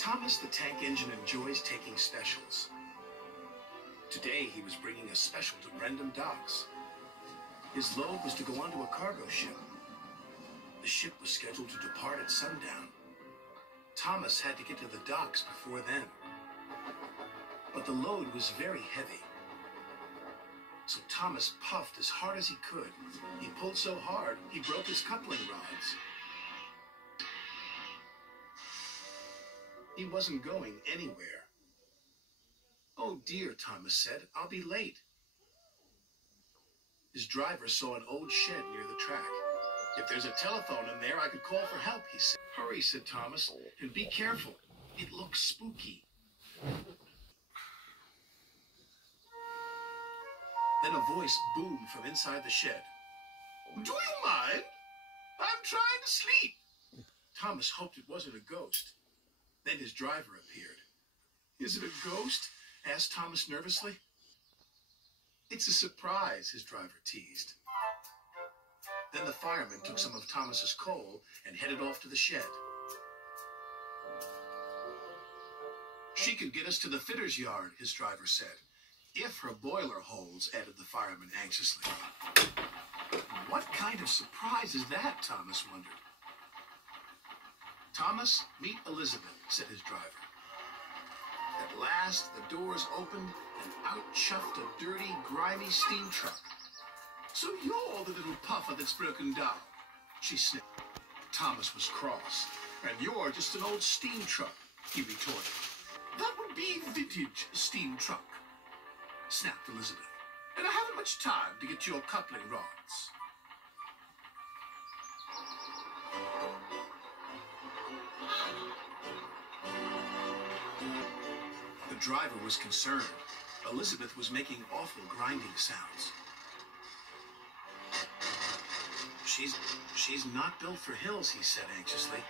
Thomas the Tank Engine enjoys taking specials. Today he was bringing a special to Brendam Docks. His load was to go onto a cargo ship. The ship was scheduled to depart at sundown. Thomas had to get to the docks before then. But the load was very heavy. So Thomas puffed as hard as he could. He pulled so hard, he broke his coupling rods. He wasn't going anywhere. "Oh dear," Thomas said, "I'll be late." His driver saw an old shed near the track. "If there's a telephone in there, I could call for help," he said. "Hurry," said Thomas, "and be careful. It looks spooky." Then a voice boomed from inside the shed. "Do you mind? I'm trying to sleep." Thomas hoped it wasn't a ghost. Then his driver appeared. "Is it a ghost?" asked Thomas nervously. "It's a surprise," his driver teased. Then the fireman took some of Thomas's coal and headed off to the shed. "She could get us to the fitter's yard," his driver said. "If her boiler holds," added the fireman anxiously. What kind of surprise is that, Thomas wondered. "Thomas, meet Elizabeth," said his driver. At last, the doors opened, and out chuffed a dirty, grimy steam truck. "So you're the little puffer that's broken down," she sniffed. Thomas was cross. "And you're just an old steam truck," he retorted. "That would be vintage steam truck," snapped Elizabeth. "And I haven't much time to get to your coupling rods." The driver was concerned. Elizabeth was making awful grinding sounds. She's not built for hills," he said anxiously.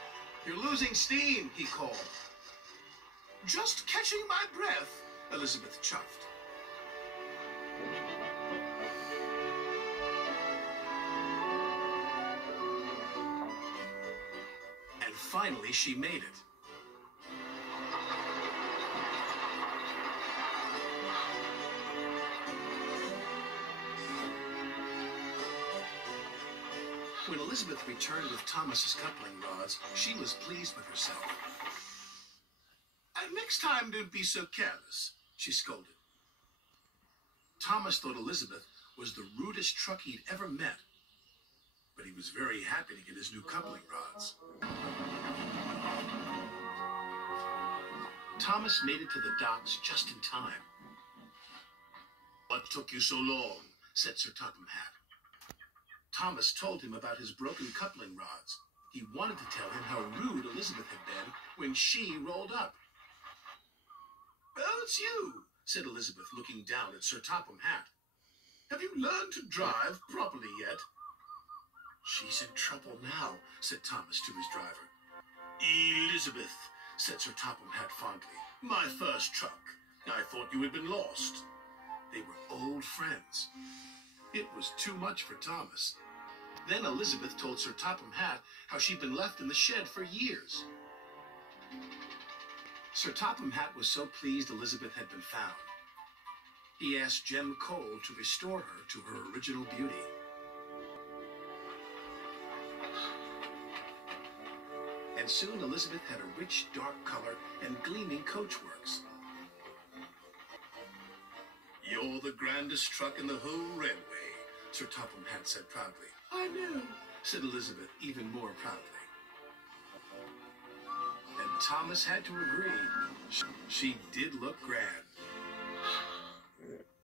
"You're losing steam," he called. "Just catching my breath," Elizabeth chuffed. And finally she made it. When Elizabeth returned with Thomas's coupling rods, she was pleased with herself. "And next time, don't be so careless," she scolded. Thomas thought Elizabeth was the rudest truck he'd ever met, but he was very happy to get his new coupling rods. Thomas made it to the docks just in time. "What took you so long?" said Sir Topham Hatt. Thomas told him about his broken coupling rods. He wanted to tell him how rude Elizabeth had been when she rolled up. "Oh, it's you," said Elizabeth, looking down at Sir Topham Hatt. "Have you learned to drive properly yet?" "She's in trouble now," said Thomas to his driver. "Elizabeth," said Sir Topham Hatt fondly. "My first truck. I thought you had been lost." They were old friends. It was too much for Thomas. Then Elizabeth told Sir Topham Hatt how she'd been left in the shed for years. Sir Topham Hatt was so pleased Elizabeth had been found. He asked Jem Cole to restore her to her original beauty. And soon Elizabeth had a rich, dark color and gleaming coachworks. "You're the grandest truck in the whole railway," Sir Topham Hatt said proudly. "I know," said Elizabeth even more proudly. And Thomas had to agree. She did look grand.